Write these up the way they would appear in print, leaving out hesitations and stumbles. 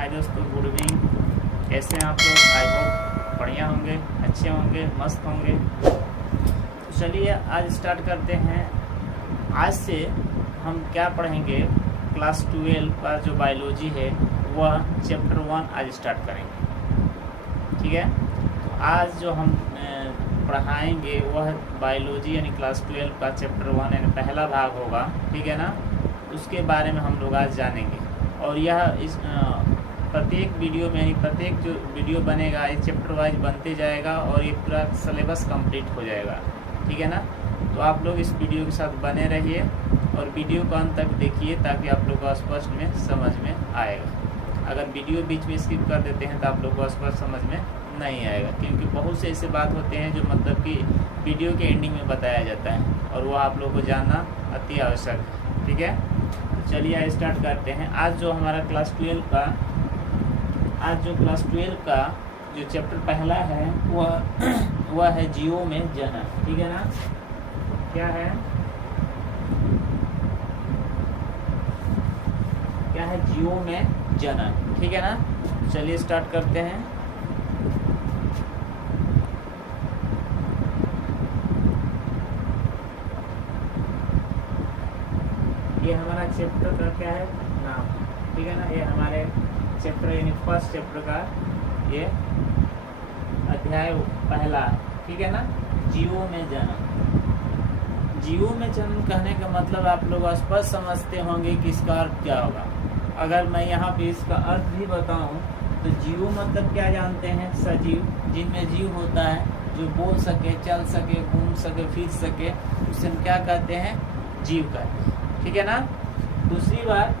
हाय दोस्तों, good evening. कैसे हैं आप लोग? आई होप बढ़िया होंगे, अच्छे होंगे, मस्त होंगे। तो चलिए आज स्टार्ट करते हैं। आज से हम क्या पढ़ेंगे, क्लास 12 का जो बायोलॉजी है वह चैप्टर 1 आज स्टार्ट करेंगे। ठीक है, तो आज जो हम पढ़ाएंगे वह बायोलॉजी यानी क्लास 12 का चैप्टर 1 यानी पहला भाग होगा। ठीक है ना, उसके बारे में हम लोग आज जानेंगे। और यह इस प्रत्येक वीडियो में यानी प्रत्येक जो वीडियो बनेगा ये चैप्टर वाइज बनते जाएगा और ये पूरा सिलेबस कंप्लीट हो जाएगा। ठीक है ना, तो आप लोग इस वीडियो के साथ बने रहिए और वीडियो को अंत तक देखिए ताकि आप लोग को स्पष्ट में समझ में आएगा। अगर वीडियो बीच में स्किप कर देते हैं तो आप लोग को स्पष्ट समझ में नहीं आएगा, क्योंकि बहुत से ऐसे बात होते हैं जो मतलब कि वीडियो के एंडिंग में बताया जाता है और वो आप लोग को जानना अति आवश्यक है। ठीक है, चलिए आज स्टार्ट करते हैं। आज जो हमारा क्लास 12 का जो चैप्टर पहला है वह है जीवों में जनन। ठीक है ना, क्या है जीवों में जनन। ठीक है ना, चलिए स्टार्ट करते हैं। ये हमारा चैप्टर का क्या है नाम। ठीक है ना, ये हमारे चैप्टर यानी फर्स्ट चैप्टर का ये अध्याय पहला। ठीक है ना, जीवों में जन्म। जीवों में जन्म कहने का मतलब आप लोग स्पष्ट समझते होंगे कि इसका अर्थ क्या होगा। अगर मैं यहाँ पे इसका अर्थ भी बताऊं तो जीवों मतलब क्या जानते हैं? सजीव, जिनमें जीव होता है, जो बोल सके, चल सके, घूम सके, फिर सके, उसे हम क्या कहते हैं? जीव कहते हैं। ठीक है ना। दूसरी बात,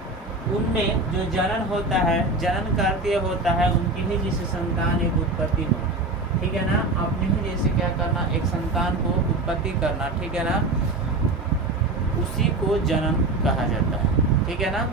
उनमें जो जनन होता है, जनन का अर्थ ये होता है उनकी ही जैसे संतान एक उत्पत्ति हो। ठीक है ना, अपने ही जैसे क्या करना, एक संतान को उत्पत्ति करना। ठीक है ना, उसी को जनन कहा जाता है। ठीक है ना,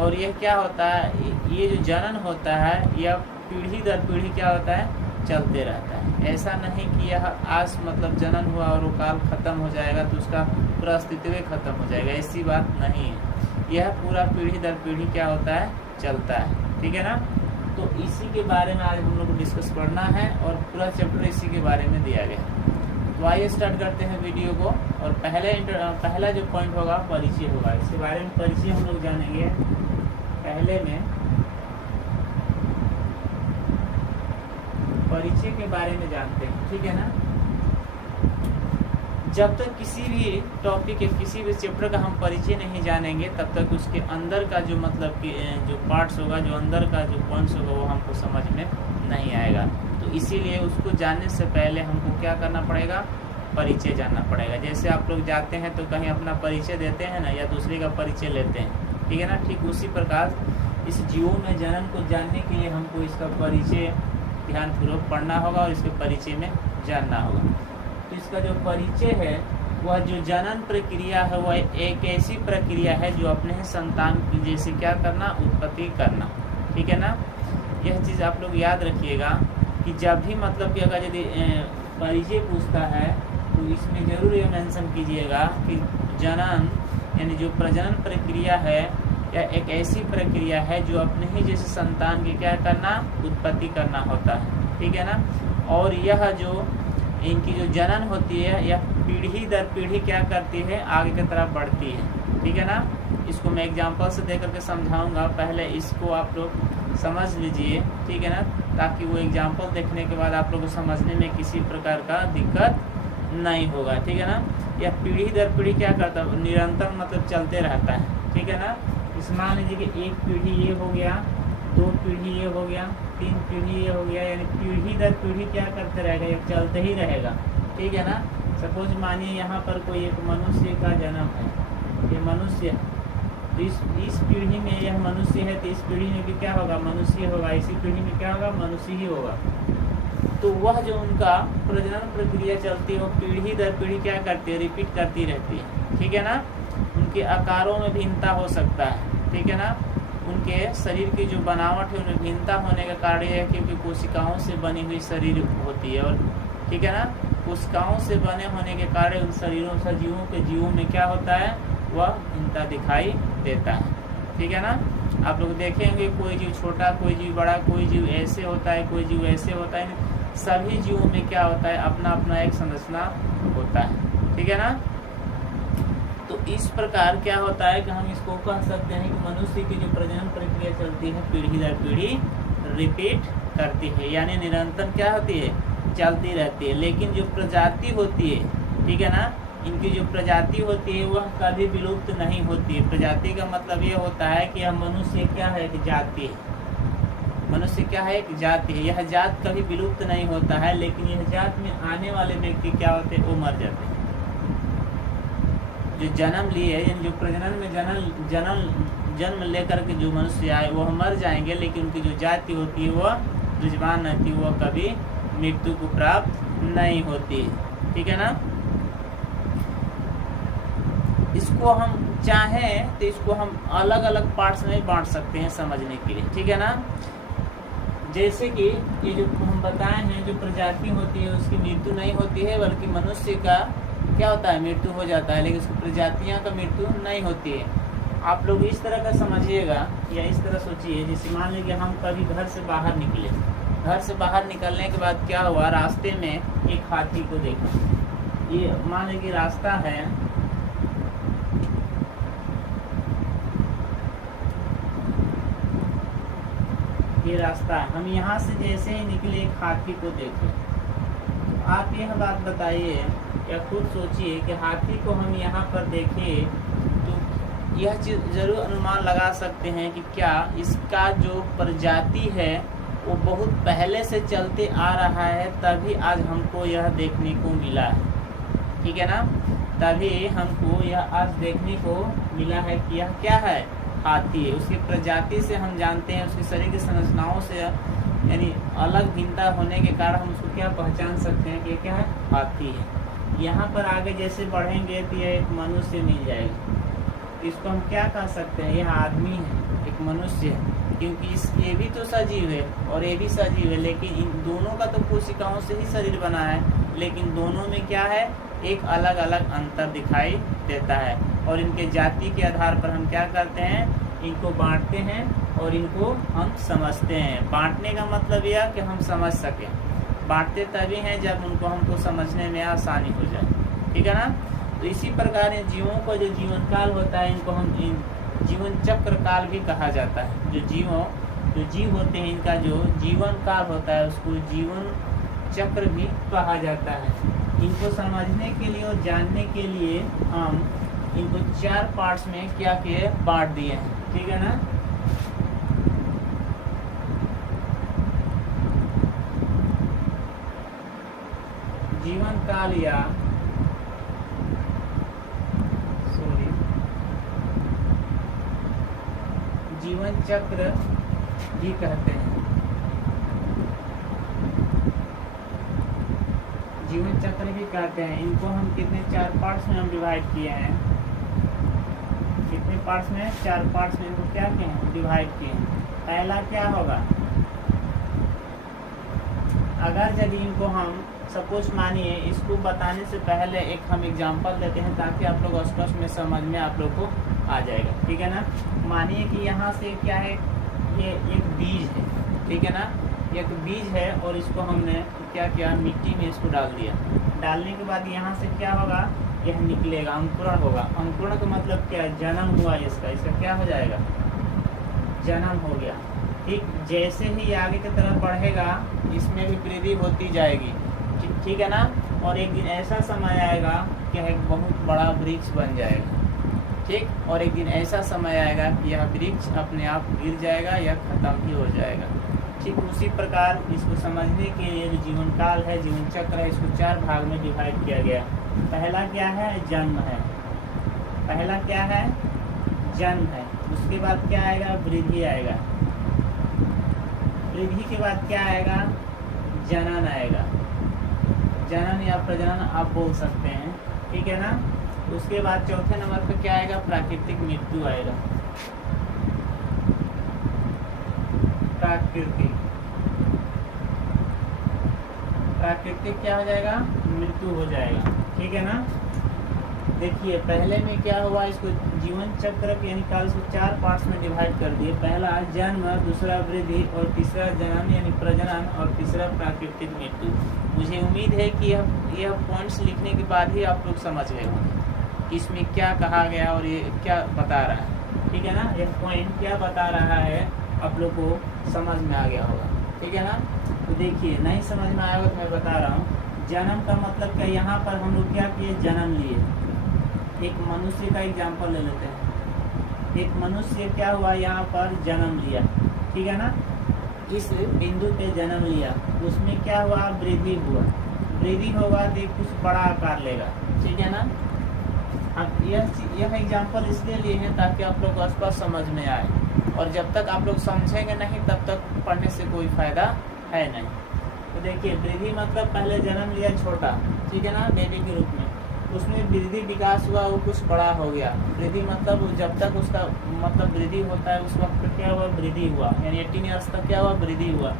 और यह क्या होता है, ये जो जनन होता है यह पीढ़ी दर पीढ़ी क्या होता है, चलते रहता है। ऐसा नहीं कि यह आज मतलब जनन हुआ और वो काल खत्म हो जाएगा तो उसका पूरा अस्तित्व खत्म हो जाएगा, ऐसी बात नहीं है। यह पूरा पीढ़ी दर पीढ़ी क्या होता है, चलता है। ठीक है ना, तो इसी के बारे में आज हम लोग को डिस्कस करना है और पूरा चैप्टर इसी के बारे में दिया गया। तो आइए स्टार्ट करते हैं वीडियो को। और पहला जो पॉइंट होगा परिचय होगा। इसके बारे में परिचय हम लोग जानेंगे। पहले में परिचय के बारे में जानते हैं। ठीक है ना, जब तक किसी भी टॉपिक या किसी भी चैप्टर का हम परिचय नहीं जानेंगे तब तक उसके अंदर का जो मतलब कि जो पार्ट्स होगा, जो अंदर का जो पॉइंट्स होगा वो हमको समझ में नहीं आएगा। तो इसीलिए उसको जानने से पहले हमको क्या करना पड़ेगा, परिचय जानना पड़ेगा। जैसे आप लोग जाते हैं तो कहीं अपना परिचय देते हैं ना, या दूसरे का परिचय लेते हैं। ठीक है ना, ठीक उसी प्रकार इस जीवों में जनन को जानने के लिए हमको इसका परिचय ध्यानपूर्वक पढ़ना होगा और इसके परिचय में जानना होगा। तो इसका जो परिचय है, वह जो जनन प्रक्रिया है वह एक ऐसी प्रक्रिया है जो अपने संतान की जैसे क्या करना, उत्पत्ति करना। ठीक है ना, यह चीज़ आप लोग याद रखिएगा कि जब भी मतलब कि अगर यदि परिचय पूछता है तो इसमें जरूर ये मेंशन कीजिएगा कि जनन यानी जो प्रजनन प्रक्रिया है या एक ऐसी प्रक्रिया है जो अपने ही जैसे संतान की क्या करना, उत्पत्ति करना होता है। ठीक है ना, और यह जो इनकी जो जनन होती है यह पीढ़ी दर पीढ़ी क्या करती है, आगे की तरफ बढ़ती है। ठीक है ना, इसको मैं एग्जांपल से दे करके समझाऊंगा, पहले इसको आप लोग समझ लीजिए। ठीक है ना, ताकि वो एग्जांपल देखने के बाद आप लोग को समझने में किसी प्रकार का दिक्कत नहीं होगा। ठीक है ना, यह पीढ़ी दर पीढ़ी क्या करता है, निरंतर मतलब चलते रहता है। ठीक है ना, इस मान लीजिए कि एक पीढ़ी ये हो गया, 2 पीढ़ी ये हो गया, 3 पीढ़ी ये हो गया, यानी पीढ़ी दर पीढ़ी क्या करते रहेगा, ये चलते ही रहेगा। ठीक है ना, सपोज मानिए यहाँ पर कोई एक मनुष्य का जन्म है, ये मनुष्य है, तो इस पीढ़ी में यह मनुष्य है तो इस पीढ़ी में भी क्या होगा, मनुष्य होगा, इसी पीढ़ी में क्या होगा, मनुष्य ही होगा। तो वह जो उनका प्रजनन प्रक्रिया चलती है वो पीढ़ी दर पीढ़ी क्या करती है, रिपीट करती रहती है। ठीक है ना, उनके आकारों में भिन्नता हो सकता है। ठीक है ना, उनके शरीर की जो बनावट है उनमें भिन्नता होने का कारण यह है क्योंकि कोशिकाओं से बनी हुई शरीर होती है। और ठीक है ना, कोशिकाओं से बने होने के कारण उन शरीरों सजीवों के जीवों में क्या होता है, वह भिन्नता दिखाई देता है। ठीक है ना, आप लोग देखेंगे कोई जीव छोटा, कोई जीव बड़ा, कोई जीव ऐसे होता है, कोई जीव ऐसे होता है। सभी जीवों में क्या होता है, अपना अपना एक संरचना होता है, ठीक है ना। तो इस प्रकार क्या होता है कि हम इसको कह सकते हैं कि मनुष्य की जो प्रजनन प्रक्रिया चलती है पीढ़ी दर पीढ़ी रिपीट करती है, यानी निरंतर क्या होती है, चलती रहती है। लेकिन जो प्रजाति होती है, ठीक है ना, इनकी जो प्रजाति होती है वह कभी विलुप्त नहीं होती है। प्रजाति का मतलब ये होता है कि यह मनुष्य क्या है, एक जाति है। मनुष्य क्या है, एक जाति है। यह जात कभी विलुप्त नहीं होता है, लेकिन यह जात में आने वाले व्यक्ति क्या होते हैं, वो मर जाते हैं। जो जन्म लिए, यानी जो प्रजनन में जन्म लेकर के जो मनुष्य आए वह मर जाएंगे, लेकिन उनकी जो जाति होती है वह दुर्जवान रहती है, वह कभी मृत्यु को प्राप्त नहीं होती, ठीक है ना। इसको हम चाहें तो इसको हम अलग अलग पार्ट्स में बांट सकते हैं समझने के लिए, ठीक है ना। जैसे कि ये जो हम बताए हैं, जो प्रजाति होती है उसकी मृत्यु नहीं होती है, बल्कि मनुष्य का क्या होता है, मृत्यु हो जाता है, लेकिन उसकी प्रजातियां का मृत्यु नहीं होती है। आप लोग इस तरह का समझिएगा या इस तरह सोचिए, जैसे मान लीजिए हम कभी घर से बाहर निकले, घर से बाहर निकलने के बाद क्या हुआ, रास्ते में एक हाथी को देखा। ये मान लीजिए रास्ता है, ये रास्ता है, हम यहाँ से जैसे ही निकले एक हाथी को देखे। तो आप यह बात बताइए या खुद सोचिए कि हाथी को हम यहाँ पर देखें तो यह चीज़ जरूर अनुमान लगा सकते हैं कि क्या इसका जो प्रजाति है वो बहुत पहले से चलते आ रहा है, तभी आज हमको यह देखने को मिला है, ठीक है ना। तभी हमको यह आज देखने को मिला है कि यह क्या है, हाथी है। उसकी प्रजाति से हम जानते हैं, उसके शरीर की संरचनाओं से यानी अलग भिन्नता होने के कारण हम उसको क्या पहचान सकते हैं कि क्या है, हाथी है। यहाँ पर आगे जैसे बढ़ेंगे तो यह एक मनुष्य मिल जाएगा, इसको हम क्या कह सकते हैं, यह आदमी है, एक मनुष्य है, क्योंकि ये भी तो सजीव है और ये भी सजीव है, लेकिन इन दोनों का तो कोशिकाओं से ही शरीर बना है, लेकिन दोनों में क्या है, एक अलग अलग अंतर दिखाई देता है। और इनके जाति के आधार पर हम क्या करते हैं, इनको बांटते हैं और इनको हम समझते हैं। बांटने का मतलब यह कि हम समझ सकें, बांटते तभी हैं जब उनको हमको समझने में आसानी हो जाए, ठीक है ना। तो इसी प्रकार इन जीवों का जो जीवन काल होता है, इनको हम जीवन चक्र काल भी कहा जाता है। जो जीव होते हैं, इनका जो जीवन काल होता है उसको जीवन चक्र भी कहा जाता है। इनको समझने के लिए और जानने के लिए हम इनको 4 पार्ट्स में क्या किए, बांट दिए हैं, ठीक है ना। जीवन काल या जीवन चक्र भी कहते हैं। जीवन चक्र भी कहते हैं। इनको हम कितने 4 पार्ट्स में हम डिवाइड किए हैं, कितने पार्ट्स में, 4 पार्ट्स में इनको क्या किए हैं, डिवाइड किए हैं। पहला क्या होगा, अगर यदि इनको हम सपोज मानिए, इसको बताने से पहले एक हम एग्जांपल देते हैं ताकि आप लोग स्पष्ट में समझ में आप लोग को आ जाएगा, ठीक है ना। मानिए कि यहाँ से क्या है, ये एक बीज है, ठीक है ना, एक बीज है और इसको हमने क्या किया, मिट्टी में इसको डाल दिया। डालने के बाद यहाँ से क्या होगा, यह निकलेगा, अंकुरण होगा। अंकुरण का मतलब क्या है, जन्म हुआ इसका क्या हो जाएगा, जन्म हो गया। ठीक, जैसे ही आगे की तरफ बढ़ेगा इसमें भी वृद्धि होती जाएगी, ठीक है ना। और एक दिन ऐसा समय आएगा कि एक बहुत बड़ा वृक्ष बन जाएगा, ठीक। और एक दिन ऐसा समय आएगा कि यह वृक्ष अपने आप गिर जाएगा या खत्म ही हो जाएगा, ठीक। उसी प्रकार इसको समझने के लिए जो जीवन काल है, जीवन चक्र है, इसको 4 भाग में डिवाइड किया गया। पहला क्या है, जन्म है, पहला क्या है, जन्म है। उसके बाद क्या आएगा, वृद्धि आएगा। वृद्धि के बाद क्या आएगा, जनन आएगा। जनन या प्रजनन आप बोल सकते हैं, ठीक है ना। उसके बाद चौथे नंबर पे क्या आएगा, प्राकृतिक मृत्यु आएगा। प्राकृतिक क्या हो जाएगा, मृत्यु हो जाएगा, ठीक है ना। देखिए पहले में क्या हुआ, इसको जीवन चक्र यानी काल को 4 पार्ट्स में डिवाइड कर दिए। पहला जन्म, दूसरा वृद्धि और तीसरा जन्म यानी प्रजनन और तीसरा प्राकृतिक मृत्यु। मुझे उम्मीद है कि यह पॉइंट्स लिखने के बाद ही आप लोग समझ गए होंगे कि इसमें क्या कहा गया और ये क्या बता रहा है। ठीक है ना, यह पॉइंट क्या बता रहा है आप लोग को समझ में आ गया होगा। ठीक है ना, तो देखिए नहीं समझ में आया होगा तो मैं बता रहा हूँ। जन्म का मतलब क्या, यहाँ पर हम लोग क्या किए, जन्म लिए। एक मनुष्य का एग्जाम्पल ले लेते हैं। एक मनुष्य क्या हुआ, यहाँ पर जन्म लिया। ठीक है ना, इस बिंदु पे जन्म लिया, उसमें क्या हुआ, वृद्धि हुआ। वृद्धि होगा तो कुछ बड़ा आकार लेगा। ठीक है ना, अब यह एग्जाम्पल इसलिए लिए हैं ताकि आप लोग को आसपास समझ में आए, और जब तक आप लोग समझेंगे नहीं तब तक पढ़ने से कोई फायदा है नहीं। तो देखिए वृद्धि मतलब पहले जन्म लिया छोटा, ठीक है ना, बेबी के रूप में, उसमें वृद्धि विकास हुआ, वो कुछ बड़ा हो गया। वृद्धि मतलब जब तक उसका मतलब वृद्धि होता है उस वक्त क्या हुआ, वृद्धि हुआ, यानी 18 ईयर्स तक क्या हुआ, वृद्धि हुआ।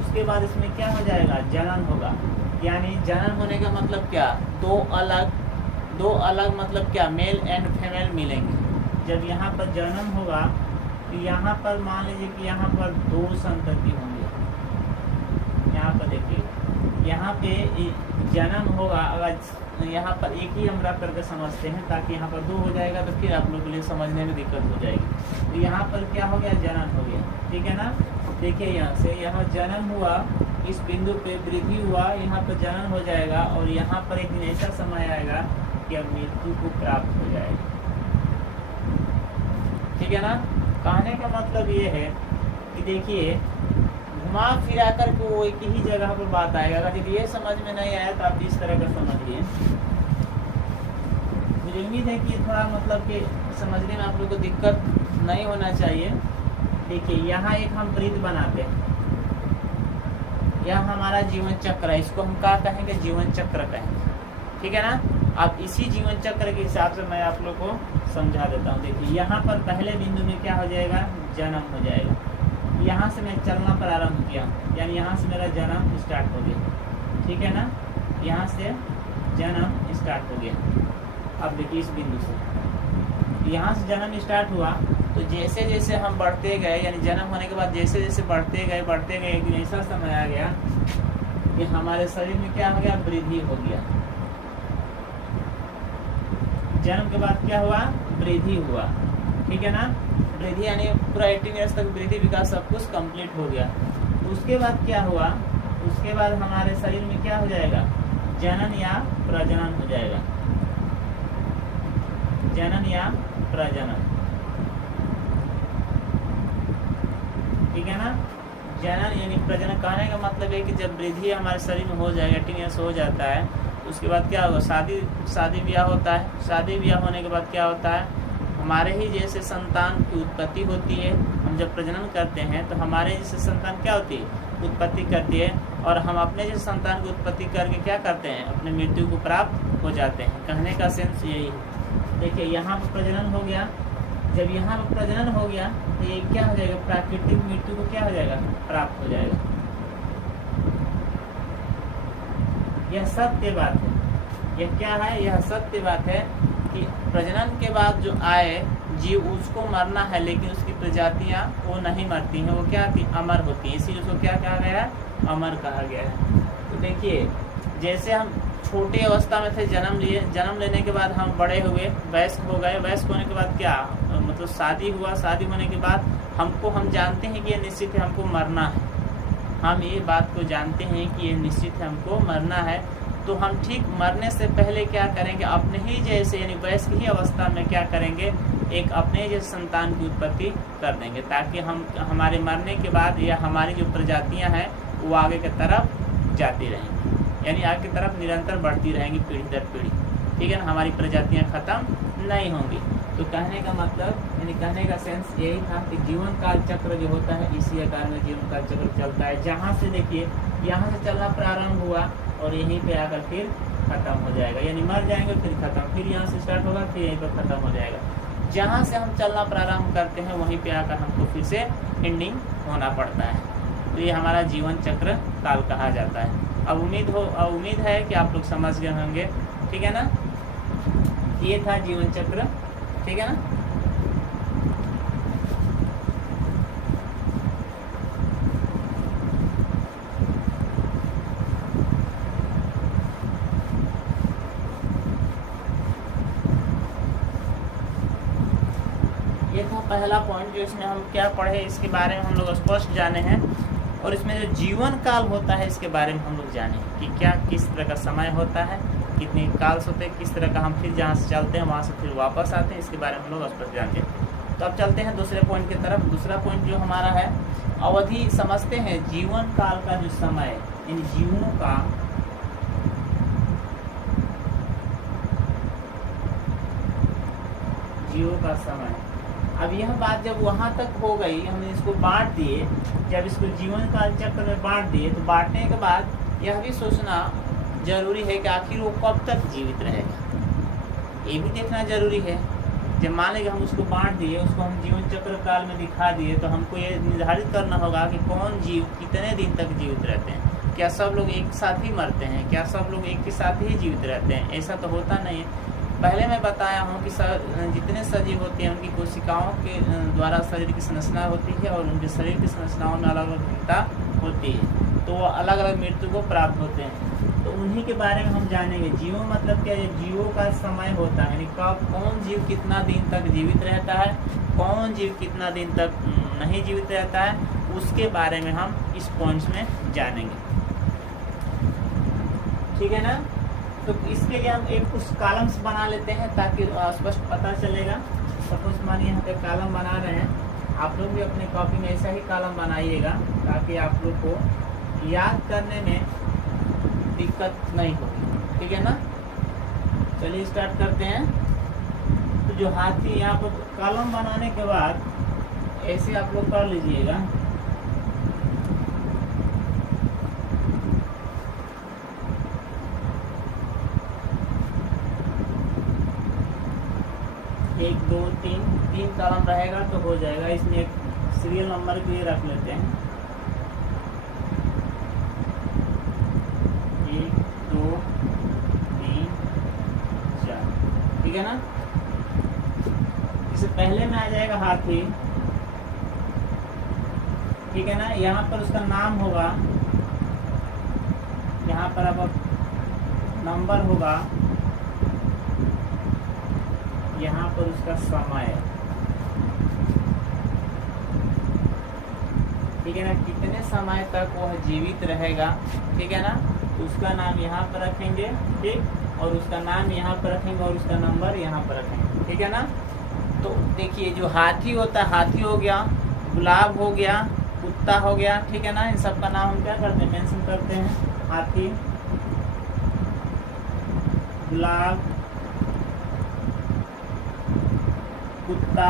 उसके बाद इसमें क्या हो जाएगा, जनन होगा। यानी जनन होने का मतलब क्या, दो अलग मतलब क्या, मेल एंड फीमेल मिलेंगे। जब यहाँ पर जन्म होगा तो यहाँ पर मान लीजिए कि यहाँ पर 2 संतति होंगे। यहाँ पर देखिए, यहाँ पे जन्म होगा, अगर यहाँ पर एक ही हम रख करके समझते हैं ताकि यहाँ पर 2 हो जाएगा तो फिर आप लोग के लिए समझने में दिक्कत हो जाएगी। तो यहाँ पर क्या हो गया, जनन हो गया। ठीक है ना, देखिए यहाँ से यहाँ जन्म हुआ, इस बिंदु पे वृद्धि हुआ, यहाँ पर जनन हो जाएगा, और यहाँ पर एक दिन ऐसा समय आएगा कि अब मृत्यु को प्राप्त हो जाएगी। ठीक है ना, कहने का मतलब ये है कि देखिए घुमा फिरा कर के वो एक ही जगह पर बात आएगा। अगर यदि ये समझ में नहीं आया तो आप इस तरह का समझिए। मुझे उम्मीद है कि थोड़ा मतलब कि समझने में आप लोग को दिक्कत नहीं होना चाहिए। देखिए यहाँ एक हम वृत्त बनाते हैं, यह हमारा जीवन चक्र है, इसको हम क्या कहेंगे, जीवन चक्र कहेंगे। ठीक है ना, अब इसी जीवन चक्र के हिसाब से मैं आप लोग को समझा देता हूँ। देखिए यहाँ पर पहले बिंदु में क्या हो जाएगा, जन्म हो जाएगा। यहाँ से मैं चलना प्रारंभ किया, यानी यहाँ से मेरा जन्म स्टार्ट हो गया। ठीक है ना, यहाँ से जन्म स्टार्ट हो गया। अब देखिए इस बिंदु से यहाँ से जन्म स्टार्ट हुआ, तो जैसे जैसे हम बढ़ते गए, यानी जन्म होने के बाद जैसे जैसे बढ़ते गए, एक दिन ऐसा समय आ गया कि हमारे शरीर में क्या हो गया, वृद्धि हो गया। जन्म के बाद क्या हुआ, वृद्धि हुआ। ठीक है ना, वृद्धि यानी पूरा 18 ईयर्स तक वृद्धि विकास सब कुछ कंप्लीट हो गया। उसके बाद क्या हुआ, उसके बाद हमारे शरीर में क्या हो जाएगा, जनन या प्रजनन हो जाएगा। जनन या प्रजनन, ठीक है ना, जनन यानी प्रजनन। कहने का मतलब है कि जब वृद्धि हमारे शरीर में हो जाएगा, 18 ईयर्स हो जाता है, तो उसके बाद क्या होगा, शादी ब्याह होता है। शादी ब्याह होने के बाद क्या होता है, हमारे ही जैसे संतान की उत्पत्ति होती है। हम जब प्रजनन करते हैं तो हमारे जैसे संतान क्या होती है, उत्पत्ति करती है, और हम अपने जैसे संतान की उत्पत्ति करके क्या करते हैं, अपने मृत्यु को प्राप्त हो जाते हैं। कहने का सेंस यही है। देखिए यहाँ पर प्रजनन हो गया, जब यहाँ पर प्रजनन हो गया तो ये क्या हो जाएगा, प्राकृतिक मृत्यु को क्या हो जाएगा, प्राप्त हो जाएगा। यह सत्य बात है। यह क्या है, यह सत्य बात है कि प्रजनन के बाद जो आए जीव उसको मरना है, लेकिन उसकी प्रजातियां वो नहीं मरती हैं, वो क्या थी, अमर होती हैं। इसीलिए उसको क्या कहा गया है, अमर कहा गया है। तो देखिए जैसे हम छोटे अवस्था में थे, जन्म लिए, जन्म लेने के बाद हम बड़े हुए, वयस्क हो गए, वयस्क होने के बाद क्या मतलब शादी हुआ, शादी होने के बाद हम जानते हैं कि ये निश्चित है हमको मरना है। हम ये बात को जानते हैं कि ये निश्चित है हमको मरना है, तो हम ठीक मरने से पहले क्या करेंगे, अपने ही जैसे यानी वयस्क ही अवस्था में क्या करेंगे, एक अपने जैसे संतान की उत्पत्ति कर देंगे, ताकि हम हमारे मरने के बाद या हमारी जो प्रजातियां हैं वो आगे की तरफ जाती रहेंगी, यानी आगे की तरफ निरंतर बढ़ती रहेंगी पीढ़ी दर पीढ़ी। ठीक है ना, हमारी प्रजातियां खत्म नहीं होंगी। तो कहने का मतलब यानी कहने का सेंस यही था कि जीवन काल चक्र जो होता है इसी आकार में जीवन काल चक्र चलता है। जहाँ से देखिए यहाँ से चलना प्रारंभ हुआ और यहीं पे आकर फिर खत्म हो जाएगा, यानी मर जाएंगे फिर खत्म, फिर यहाँ से स्टार्ट होगा फिर यहीं पर खत्म हो जाएगा। जहाँ से हम चलना प्रारंभ करते हैं वहीं पे आकर हमको फिर से एंडिंग होना पड़ता है। तो ये हमारा जीवन चक्र काल कहा जाता है। अब उम्मीद है कि आप लोग समझ गए होंगे। ठीक है ना। ये था जीवन चक्र, ठीक है ना। ये था पहला पॉइंट जो इसमें हम क्या पढ़े इसके बारे में हम लोग स्पष्ट जाने हैं, और इसमें जो जीवन काल होता है इसके बारे में हम लोग जाने कि क्या किस तरह का समय होता है, कितने काल होते हैं, किस तरह का हम फिर जहाँ से चलते हैं वहाँ से फिर वापस आते हैं, इसके बारे में हम लोग स्पष्ट जानते हैं। तो अब चलते हैं दूसरे पॉइंट की तरफ। दूसरा पॉइंट जो हमारा है, अवधि समझते हैं जीवन काल का जो समय, इन जीवों का समय। अब यह बात जब वहाँ तक हो गई, हमने इसको बांट दिए, जब इसको जीवन काल चक्र में बांट दिए, तो बांटने के बाद यह भी सोचना जरूरी है कि आखिर वो कब तक जीवित रहेगा, ये भी देखना जरूरी है। जब मान लेंगे हम उसको बांट दिए, उसको हम जीवन चक्र काल में दिखा दिए, तो हमको ये निर्धारित करना होगा कि कौन जीव कितने दिन तक जीवित रहते हैं। क्या सब लोग एक साथ ही मरते हैं? क्या सब लोग एक के साथ ही जीवित रहते हैं? ऐसा तो होता नहीं है। पहले मैं बताया हूँ कि जितने सजीव होते हैं उनकी कोशिकाओं के द्वारा शरीर की संरचना होती है, और उनके शरीर की संरचनाओं में अलग अलग भिन्नता होती है, तो वो अलग अलग मृत्यु को प्राप्त होते हैं। तो उन्हीं के बारे में हम जानेंगे। जीवों मतलब क्या है? जीवों का समय होता है, यानी कब कौन जीव कितना दिन तक जीवित रहता है, कौन जीव कितना दिन तक नहीं जीवित रहता है, उसके बारे में हम इस पॉइंट्स में जानेंगे, ठीक है ना। तो इसके लिए हम एक कुछ कॉलम्स बना लेते हैं ताकि स्पष्ट पता चलेगा। सपोज मानिए यहाँ पे कॉलम बना रहे हैं, आप लोग भी अपने कॉपी में ऐसा ही कॉलम बनाइएगा ताकि आप लोग को याद करने में दिक्कत नहीं होगी, ठीक है ना। चलिए स्टार्ट करते हैं। तो जो हाथी, यहाँ पर कॉलम बनाने के बाद ऐसे आप लोग कर लीजिएगा। एक दो तीन कॉलम रहेगा तो हो जाएगा। इसमें एक सीरियल नंबर के लिए रख लेते हैं, 1 2 3 4, ठीक है ना। इससे पहले में आ जाएगा हाथी, ठीक है ना। यहाँ पर उसका नाम होगा, यहाँ पर अब नंबर होगा, यहाँ पर उसका समय, ठीक है ना, कितने समय तक वह जीवित रहेगा, ठीक है ना। तो उसका नाम यहाँ पर रखेंगे, ठीक, और उसका नाम यहाँ पर रखेंगे और उसका नंबर यहाँ पर रखेंगे, ठीक है ना। तो देखिए जो हाथी होता है, हाथी हो गया, गुलाब हो गया, कुत्ता हो गया, ठीक है ना। इन सब का नाम हम क्या करते हैं, मेंशन करते हैं। हाथी, गुलाब, कुत्ता,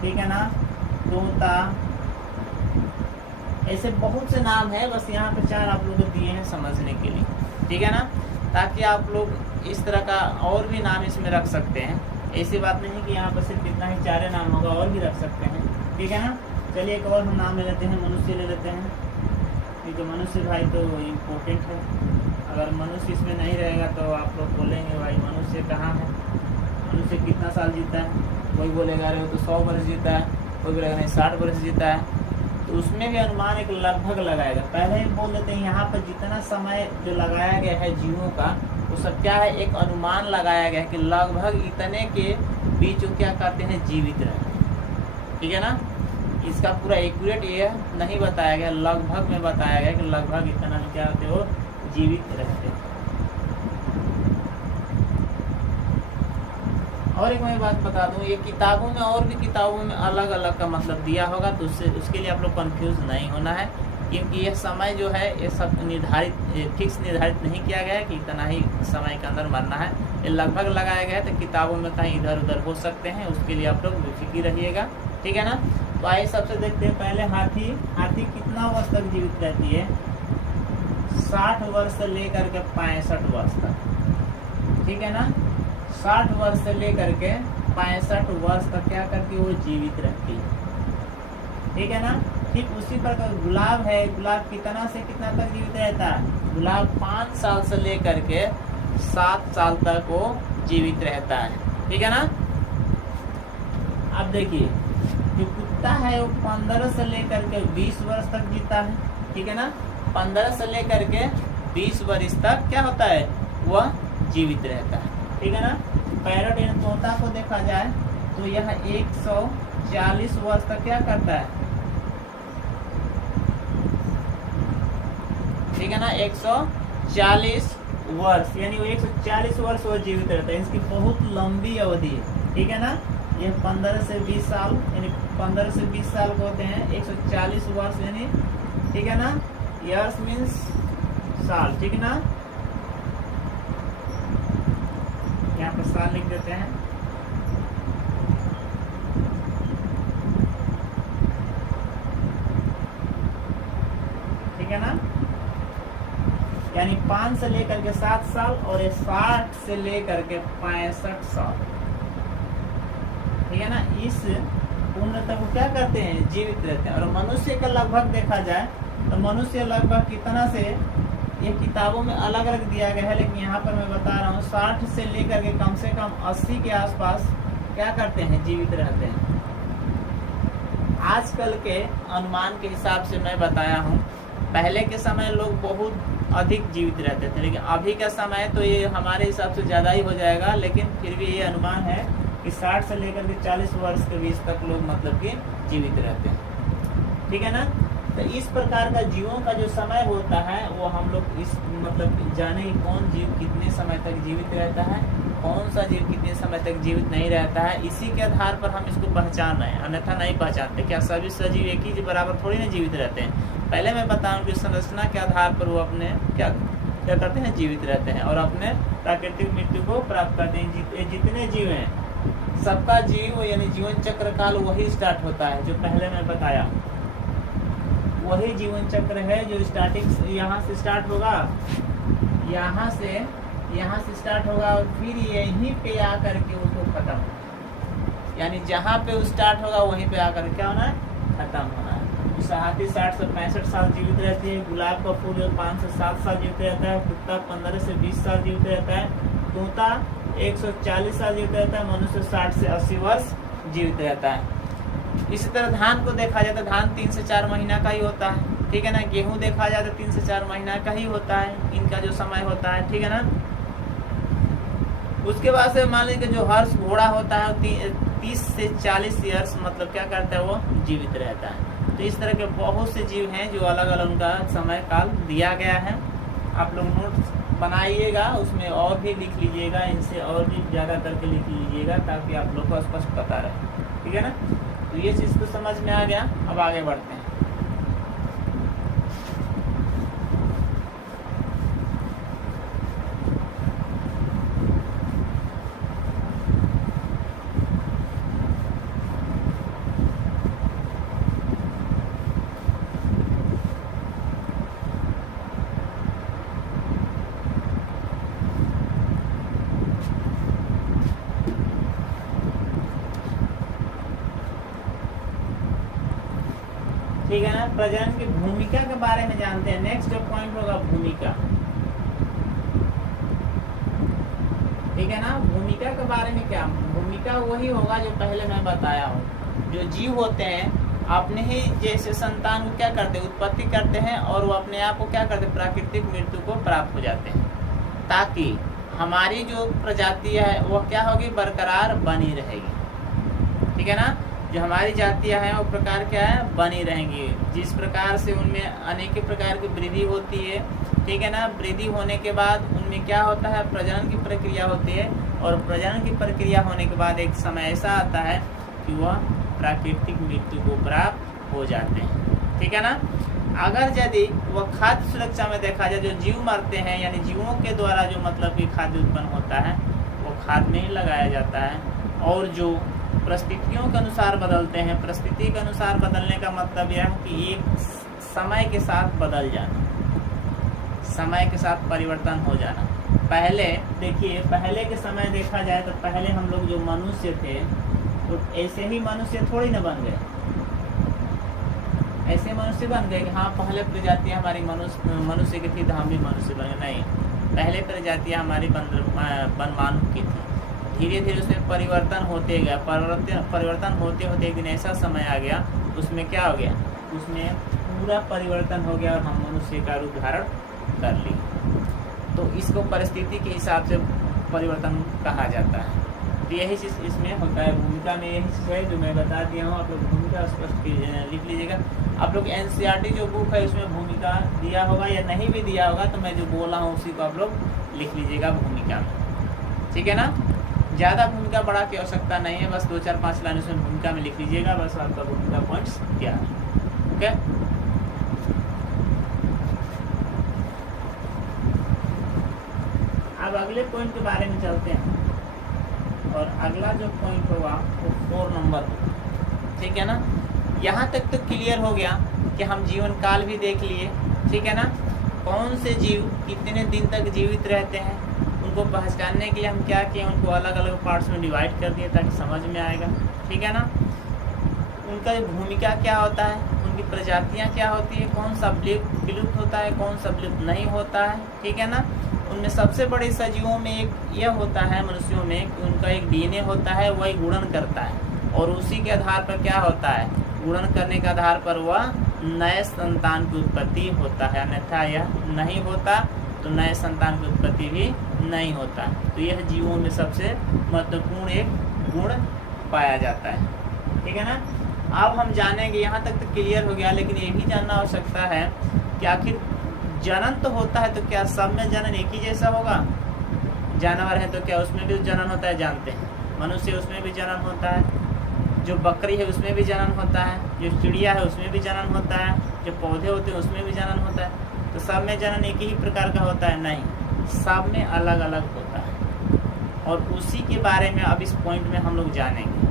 ठीक है ना, तोता, ऐसे बहुत से नाम है। बस यहाँ पे 4 आप लोग को दिए हैं समझने के लिए, ठीक है ना, ताकि आप लोग इस तरह का और भी नाम इसमें रख सकते हैं। ऐसी बात नहीं कि यहाँ पर सिर्फ इतना ही 4 नाम होगा, और भी रख सकते हैं, ठीक है ना। चलिए एक और हम नाम ले लेते हैं, मनुष्य ले लेते हैं। ये तो मनुष्य भाई तो इम्पोर्टेंट है, अगर मनुष्य इसमें नहीं रहेगा तो आप लोग बोलेंगे भाई मनुष्य कहाँ है, मनुष्य कितना साल जीता है। कोई बोलेगा अरे वो तो 100 वर्ष जीता है, कोई बोलेगा नहीं 60 वर्ष जीता है। तो उसमें भी अनुमान एक लगभग लगाएगा। पहले ही बोल देते हैं यहाँ पर जितना समय जो लगाया गया है जीवों का, वो सब क्या है, एक अनुमान लगाया गया है कि लगभग इतने के बीच वो क्या कहते हैं, जीवित रहते, ठीक है ना। इसका पूरा एक्यूरेट ये नहीं बताया गया, लगभग में बताया गया कि लगभग इतना क्या होते हो, जीवित रहते हैं। और एक मैं बात बता दूं, ये किताबों में और भी किताबों में अलग अलग का मतलब दिया होगा, तो उसके लिए आप लोग कंफ्यूज नहीं होना है, क्योंकि ये समय जो है ये सब फिक्स निर्धारित नहीं किया गया है कि इतना ही समय के अंदर मरना है। ये लगभग लगाया गया है, तो किताबों में कहीं इधर उधर हो सकते हैं, उसके लिए आप लोग बेफिक्र रहिएगा, ठीक है ना। तो आइए सबसे देखते हैं पहले हाथी कितना वर्ष तक जीवित रहती है, 60 वर्ष से लेकर के 65 वर्ष तक, ठीक है ना। 60 वर्ष से लेकर के 65 वर्ष तक क्या करती है, वो जीवित रहती है, ठीक है ना। ठीक उसी प्रकार गुलाब है, गुलाब कितना से कितना तक जीवित रहता है, गुलाब 5 साल से लेकर के 7 साल तक वो जीवित रहता है, ठीक है ना। अब देखिए जो कुत्ता है वो 15 से लेकर के 20 वर्ष तक जीता है, ठीक है ना। 15 से लेकर के 20 वर्ष तक क्या होता है, वह जीवित रहता है, ठीक है ना। पैरट यानी तोता को देखा जाए तो यह 140 वर्ष तक क्या करता है, ठीक है ना। 140 वर्ष यानी वो 140 वर्ष वो जीवित रहता है। इसकी बहुत लंबी अवधि है, ठीक है ना। ये 15 से 20 साल यानी 15 से 20 साल को होते हैं 140 वर्ष यानी, ठीक है ना। ईयर्स मीन्स साल, ठीक है ना। यहाँ पर साल लिख देते हैं। ठीक है ना। यानी 5 से लेकर के 7 साल और 60 से लेकर के 65 साल, ठीक है ना। इस पूर्णता को क्या करते हैं, जीवित रहते हैं। और मनुष्य का लगभग देखा जाए तो मनुष्य लगभग कितना से, ये किताबों में अलग अलग दिया गया है, लेकिन यहाँ पर मैं बता रहा हूँ 60 से लेकर के कम से कम 80 के आसपास क्या करते हैं, जीवित रहते हैं। आजकल के अनुमान के हिसाब से मैं बताया हूँ, पहले के समय लोग बहुत अधिक जीवित रहते थे, लेकिन अभी का समय तो ये हमारे हिसाब से ज़्यादा ही हो जाएगा, लेकिन फिर भी ये अनुमान है कि 60 से लेकर के 40 वर्ष के बीच तक लोग मतलब कि जीवित रहते हैं, ठीक है ना। तो इस प्रकार का जीवों का जो समय होता है वो हम लोग इस मतलब जाने कि कौन जीव कितने समय तक जीवित रहता है, कौन सा जीव कितने समय तक जीवित नहीं रहता है, इसी के आधार पर हम इसको पहचान रहे हैं, अन्यथा नहीं पहचानते। क्या सभी सजीव एक ही बराबर थोड़ी ना जीवित रहते हैं। पहले मैं बताऊं कि संरचना के आधार पर वो अपने क्या करते हैं, जीवित रहते हैं और अपने प्राकृतिक मृत्यु को प्राप्त करते हैं। जितने जीव हैं सबका जीव यानी जीवन चक्र काल वही स्टार्ट होता है जो पहले मैं बताया, वही जीवन चक्र है जो स्टार्टिंग यहाँ से स्टार्ट होगा, यहाँ से स्टार्ट होगा और फिर यहीं पे आकर के उसको खत्म होगा। यानी जहाँ पे वो स्टार्ट होगा वहीं पे आकर क्या होना है, खत्म होना है। हाथी 60 से 65 साल जीवित रहती है, गुलाब का फूल 5 से 7 साल जीवित रहता है, कुत्ता 15 से 20 साल जीवित रहता है, तोता 140 साल जीवित रहता है, मनुष्य 60 से 80 वर्ष जीवित रहता है। इसी तरह धान को देखा जाए तो धान 3 से 4 महीना का ही होता है, ठीक है ना। गेहूं देखा जाए तो 3 से 4 महीना का ही होता है, इनका जो समय होता है, ठीक है ना। उसके बाद से मान लीजिए जो हर्ष घोड़ा होता है 30 से 40 ईयर्स मतलब क्या करता है, वो जीवित रहता है। तो इस तरह के बहुत से जीव हैं जो अलग अलग उनका समय काल दिया गया है। आप लोग नोट्स बनाइएगा, उसमें और भी लिख लीजिएगा, इनसे और भी ज़्यादा करके लिख लीजिएगा ताकि आप लोग को स्पष्ट पता रहे, ठीक है ना। तो ये चीज़ तो समझ में आ गया। अब आगे बढ़ते हैं। ठीक है ना। प्रजनन की भूमिका के बारे में जानते हैं। नेक्स्ट जो पॉइंट होगा भूमिका, ठीक है ना। भूमिका के बारे में क्या, भूमिका वही होगा जो पहले मैं बताया हूँ। जो जीव होते हैं अपने ही जैसे संतान को क्या करते हैं, उत्पत्ति करते हैं और वो अपने आप को क्या करते हैं, प्राकृतिक मृत्यु को प्राप्त हो जाते हैं, ताकि हमारी जो प्रजाति है वो क्या होगी, बरकरार बनी रहेगी, ठीक है ना। जो हमारी जातियाँ हैं वो प्रकार क्या है, बनी रहेंगी। जिस प्रकार से उनमें अनेक प्रकार की वृद्धि होती है, ठीक है ना। वृद्धि होने के बाद उनमें क्या होता है, प्रजनन की प्रक्रिया होती है और प्रजनन की प्रक्रिया होने के बाद एक समय ऐसा आता है कि वह प्राकृतिक मृत्यु को प्राप्त हो जाते हैं, ठीक है ना। अगर यदि वह खाद्य सुरक्षा में देखा जाए, जो जीव मरते हैं यानी जीवों के द्वारा जो मतलब कि खाद्य उत्पन्न होता है वो खाद में ही लगाया जाता है, और जो परिस्थितियों के अनुसार बदलते हैं, परिस्थिति के अनुसार बदलने का मतलब यह है कि एक समय के साथ बदल जाना, समय के साथ परिवर्तन हो जाना। पहले देखिए, पहले के समय देखा जाए तो पहले हम लोग जो मनुष्य थे वो ऐसे ही मनुष्य थोड़ी न बन गए, ऐसे मनुष्य बन गए कि हाँ पहले प्रजातियाँ हमारी मनुष्य की थी तो हम भी मनुष्य बने, नहीं। पहले प्रजातियाँ हमारी बनमानुष की थी। धीरे धीरे उसमें परिवर्तन होते गया। परिवर्तन होते होते एक दिन ऐसा समय आ गया, उसमें क्या हो गया, उसमें पूरा परिवर्तन हो गया और हम मनुष्य का रूप धारण कर लिए। तो इसको परिस्थिति के हिसाब से परिवर्तन कहा जाता है। तो यही चीज़ इसमें होता है। भूमिका में यही चीज़ है जो मैं बता दिया हूँ। आप लोग भूमिका स्पष्ट लिख लीजिएगा। आप लोग एनसीईआरटी जो बुक है उसमें भूमिका दिया होगा या नहीं भी दिया होगा, तो मैं जो बोला हूँ उसी को आप लोग लिख लीजिएगा भूमिका में, ठीक है ना। ज़्यादा भूमिका बढ़ा की आवश्यकता नहीं है, बस 2-4-5 लाइन उसमें भूमिका में लिख लीजिएगा, बस आपका भूमिका पॉइंट्स तैयार। ओके, अब अगले पॉइंट के बारे में चलते हैं। और अगला जो पॉइंट होगा वो 4 नंबर होगा, ठीक है ना। यहाँ तक तो क्लियर हो गया कि हम जीवन काल भी देख लिए, ठीक है ना। कौन से जीव कितने दिन तक जीवित रहते हैं, उनको पहचानने के लिए हम क्या किए, उनको अलग अलग पार्ट्स में डिवाइड कर दिए ताकि समझ में आएगा, ठीक है ना। उनका भूमिका क्या होता है, उनकी प्रजातियाँ क्या होती है, कौन सा विलुप्त होता है, कौन सा विलुप्त नहीं होता है, ठीक है ना। उनमें सबसे बड़े सजीवों में एक यह होता है, मनुष्यों में, कि उनका एक डीएनए होता है, वही गुणन करता है और उसी के आधार पर क्या होता है, गुणन करने के आधार पर वह नए संतान की उत्पत्ति होता है, अन्यथा यह नहीं होता तो नए संतान की उत्पत्ति भी नहीं होता। तो यह जीवों में सबसे महत्वपूर्ण एक गुण पाया जाता है, ठीक है ना। अब हम जानेंगे, यहाँ तक तो क्लियर हो गया, लेकिन ये भी जानना आवश्यकता है कि आखिर जनन तो होता है, तो क्या सब में जनन एक ही जैसा होगा। जानवर है तो क्या उसमें भी जनन होता है, जानते हैं। मनुष्य उसमें भी जनन होता है, जो बकरी है उसमें भी जनन होता है, जो चिड़िया है उसमें भी जनन होता है, जो पौधे होते हैं उसमें भी जनन होता है। तो सब में जनन एक ही प्रकार का होता है, नहीं, सब में अलग अलग होता है। और उसी के बारे में अब इस पॉइंट में हम लोग जानेंगे,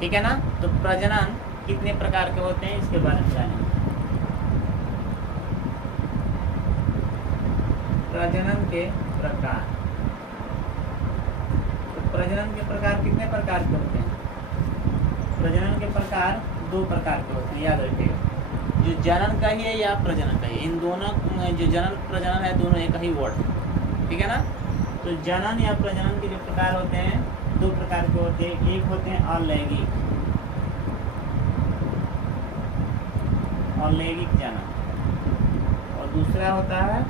ठीक है ना। तो प्रजनन कितने प्रकार के होते हैं इसके बारे में जानेंगे। प्रजनन के प्रकार, तो प्रजनन के प्रकार कितने प्रकार के होते हैं। प्रजनन के प्रकार 2 प्रकार के होते हैं, याद रखिएगा। जो जनन का ही है या प्रजनन का ही, इन दोनों जो जनन प्रजनन है दोनों एक ही वर्ड है, ठीक है ना। तो जनन या प्रजनन के जो प्रकार होते हैं 2 प्रकार के होते हैं। एक होते हैं अलैंगिक जनन और दूसरा होता है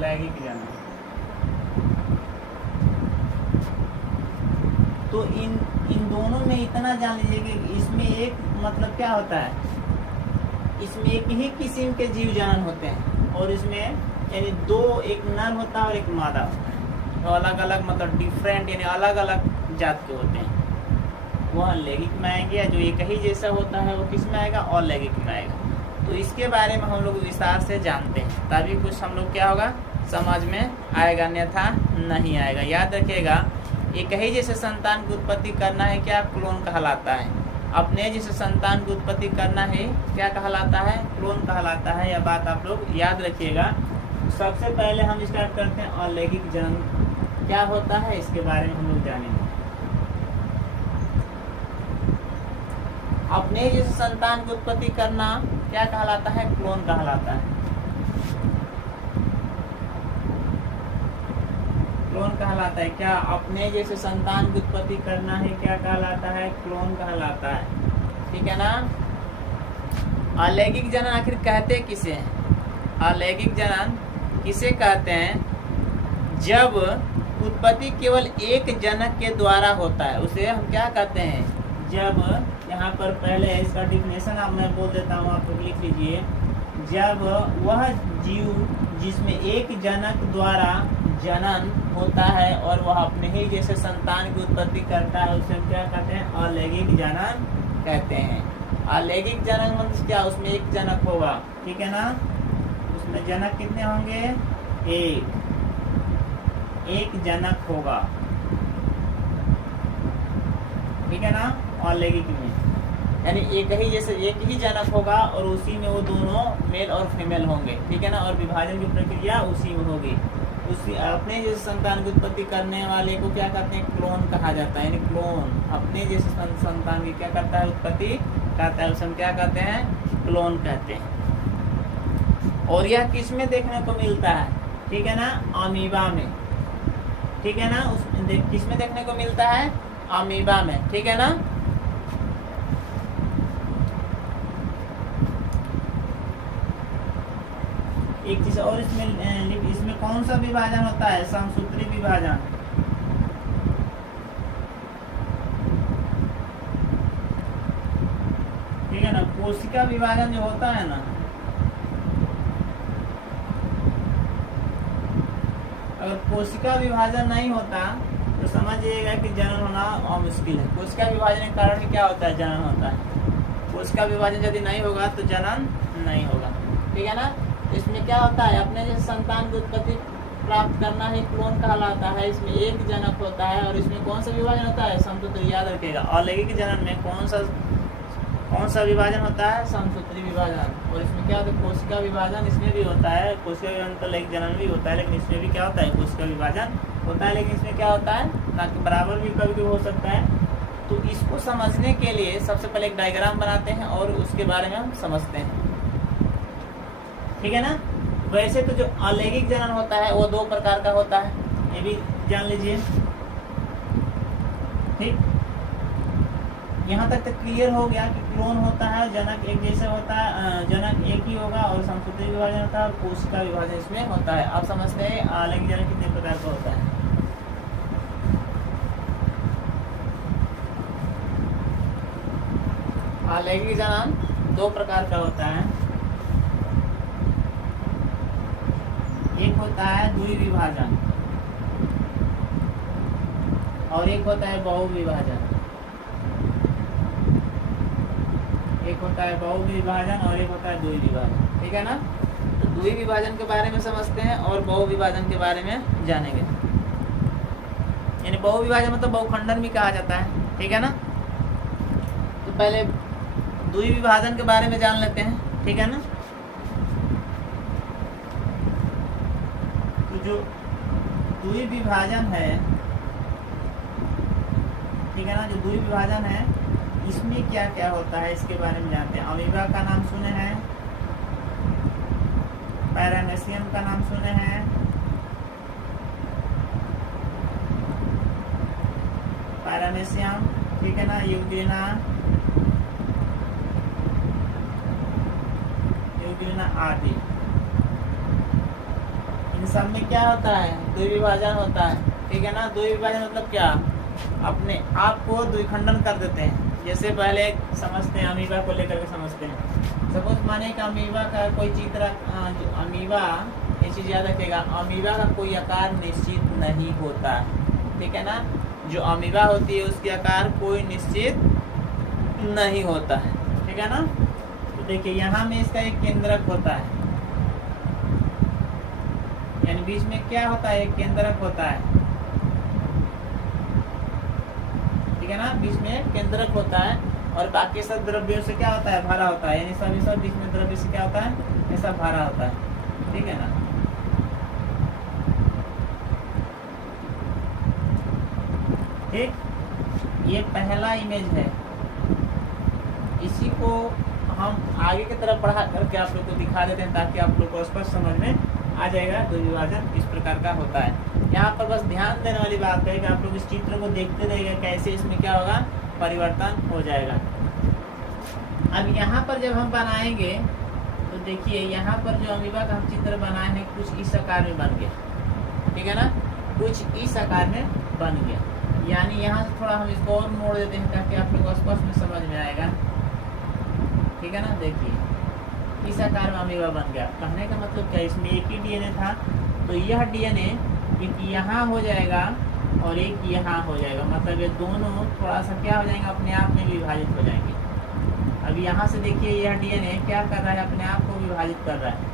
लैंगिक जनन। तो इन दोनों में इतना जान लीजिए कि इसमें एक मतलब क्या होता है, इसमें एक ही किस्म के जीव जनन होते हैं और इसमें यानी 2, एक नर होता है और एक मादा होता है। तो अलग अलग मतलब डिफरेंट यानी अलग अलग जात के होते हैं, वह लैंगिक में आएंगे। या जो एक ही जैसा होता है वो किस में आएगा, और लैंगिक में आएगा। तो इसके बारे में हम लोग विस्तार से जानते हैं, तभी कुछ हम लोग क्या होगा समझ में आएगा, अन्यथा नहीं आएगा। याद रखिएगा, एक ही जैसे संतान की उत्पत्ति करना है क्या, क्लोन कहलाता है। अपने जैसे संतान की उत्पत्ति करना है क्या कहलाता है, क्लोन कहलाता है। यह बात आप लोग याद रखिएगा। सबसे पहले हम स्टार्ट करते हैं अलैंगिक जनन क्या होता है, इसके बारे में हम लोग जानेंगे। अपने जैसे संतान की उत्पत्ति करना क्या कहलाता है, क्लोन कहलाता है। क्लोन कहलाता है क्या, अपने जैसे संतान की उत्पत्ति करना है क्या कहलाता है, क्लोन कहलाता है, ठीक है ना। अलैंगिक जनन आखिर कहते किसे हैं, अलैंगिक जनन किसे कहते हैं, जब उत्पत्ति केवल एक जनक के द्वारा होता है उसे हम क्या कहते हैं। जब यहाँ पर पहले इसका डिफिनेशन अब मैं बोल देता हूँ, आप लोग लिख लीजिए। जब वह जीव जिसमें एक जनक द्वारा जनन होता है और वह अपने ही जैसे संतान की उत्पत्ति करता है उसे हम क्या कहते हैं, अलैंगिक जनन कहते हैं। अलैंगिक जनन मतलब क्या, उसमें एक जनक होगा, ठीक है ना। उसमें जनक कितने होंगे, एक जनक होगा, ठीक है ना। अलैंगिक में यानी एक ही जनक होगा और उसी में वो दोनों मेल और फीमेल होंगे, ठीक है ना। और विभाजन की प्रक्रिया उसी में होगी। उसी अपने जैसे संतान की उत्पत्ति करने वाले को क्या कहते हैं, क्लोन कहा जाता है। यानी क्लोन अपने जैसे संतान की क्या करता है, उत्पत्ति करता है, उसे हम क्या कहते हैं, क्लोन कहते हैं। और यह किस में देखने को मिलता है, ठीक है ना, अमीबा में, ठीक है ना, किस में देखने को मिलता है, अमीबा में, ठीक है ना। एक चीज और इसमें कौन सा विभाजन होता है, समसूत्री विभाजन, ठीक है ना। कोशिका विभाजन जो होता है ना, अगर कोशिका विभाजन नहीं होता तो समझिएगा कि जनन होना मुश्किल है। कोशिका विभाजन के कारण क्या होता है, जनन होता है। कोशिका विभाजन यदि नहीं होगा तो जनन नहीं होगा, ठीक है ना। इसमें क्या होता है, अपने जैसे संतान की उत्पत्ति प्राप्त करना ही क्लोन कहलाता है। इसमें एक जनक होता है और इसमें कौन सा विभाजन होता है, समसूत्री, याद रखिएगा। अलैंगिक जनन में कौन सा विभाजन होता है, समसूत्री विभाजन। और इसमें क्या होता है, कोशिका विभाजन इसमें भी होता है। कोशिका विभाजन तो लैंगिक जनन भी होता है, लेकिन इसमें भी क्या होता है, कोशिका विभाजन होता है। लेकिन इसमें क्या होता है, ना कि बराबर भी कभी हो सकता है। तो इसको समझने के लिए सबसे पहले एक डायग्राम बनाते हैं और उसके बारे में हम समझते हैं, ठीक है ना। वैसे तो जो अलैंगिक जनन होता है वो 2 प्रकार का होता है, ये भी जान लीजिए, ठीक। यहाँ तक तो क्लियर हो गया कि क्लोन होता है, जनक एक जैसा होता है, जनक एक ही होगा, और समसूत्री विभाजन होता है और कोशिका विभाजन इसमें होता है। आप समझते हैं अलैंगिक जनन कितने प्रकार का होता है। अलैंगिक जनन 2 प्रकार का होता है, एक होता है द्विविभाजन और एक होता है बहुविभाजन। एक होता है बहुविभाजन और एक होता है द्विविभाजन, ठीक है ना। तो द्विविभाजन के बारे में समझते हैं और बहुविभाजन के बारे में जानेंगे। यानी बहुविभाजन मतलब बहुखंडन भी कहा जाता है, ठीक है ना। तो पहले द्विविभाजन के बारे में जान लेते हैं, ठीक है ना। तो जो द्विविभाजन है, ठीक है ना, जो द्विविभाजन है इसमें क्या क्या होता है इसके बारे में जानते हैं। अमीबा का नाम सुने हैं, पैरामेसियम का नाम सुने हैं, पैरामेसियम, ठीक है ना, यूग्लिना आदि। इन सब में क्या होता है, द्विविभाजन होता है, ठीक है ना। द्विविभाजन मतलब क्या, अपने आप को द्विखंडन कर देते हैं। जैसे पहले समझते हैं, अमीबा को लेकर के समझते हैं। सपोज माने कि अमीबा का कोई चित्र, अमीबा, ये चीज याद रखिएगा, अमीबा का कोई आकार निश्चित नहीं होता, ठीक है ना। जो अमीबा होती है उसके आकार कोई निश्चित नहीं होता है, ठीक है ना। तो देखिए यहाँ में इसका एक केंद्रक होता है, यानी बीच में क्या होता है, एक केंद्रक होता है, ठीक है ना। बीच में केंद्रक होता है और बाकी सब द्रव्यों से क्या होता है, भरा होता है। यानी सब बीच में द्रव्य से क्या होता है, ये सब भरा होता है, ठीक है ना। ठीक, ये पहला इमेज है। इसी को हम आगे की तरफ बढ़ा करके आप लोग को दिखा देते हैं ताकि आप लोग को स्पष्ट समझ में आ जाएगा। द्विविभाजन इस प्रकार का होता है। यहाँ पर बस ध्यान देने वाली बात है कि आप लोग इस चित्र को देखते रहिएगा कैसे इसमें क्या होगा, परिवर्तन हो जाएगा। अब यहाँ पर जब हम बनाएंगे तो देखिए यहाँ पर जो अमीबा का हम चित्र बनाए हैं कुछ इस आकार में बन गया, ठीक है ना, कुछ इस आकार में बन गया। यानी यहाँ से थोड़ा हम इसको और मोड़ देते हैं ताकि आप लोग को स्पष्ट में समझ में आएगा, ठीक है ना। देखिए इस आकार में अमीबा बन गया। कहने का मतलब क्या, इसमें एक ही डीएनए था तो यह डीएनए एक यहाँ हो जाएगा और एक यहाँ हो जाएगा। मतलब ये दोनों थोड़ा सा क्या हो जाएंगे, अपने आप में विभाजित हो जाएंगे। अब यहाँ से देखिए यह डीएनए क्या कर रहा है, अपने आप को विभाजित कर रहा है,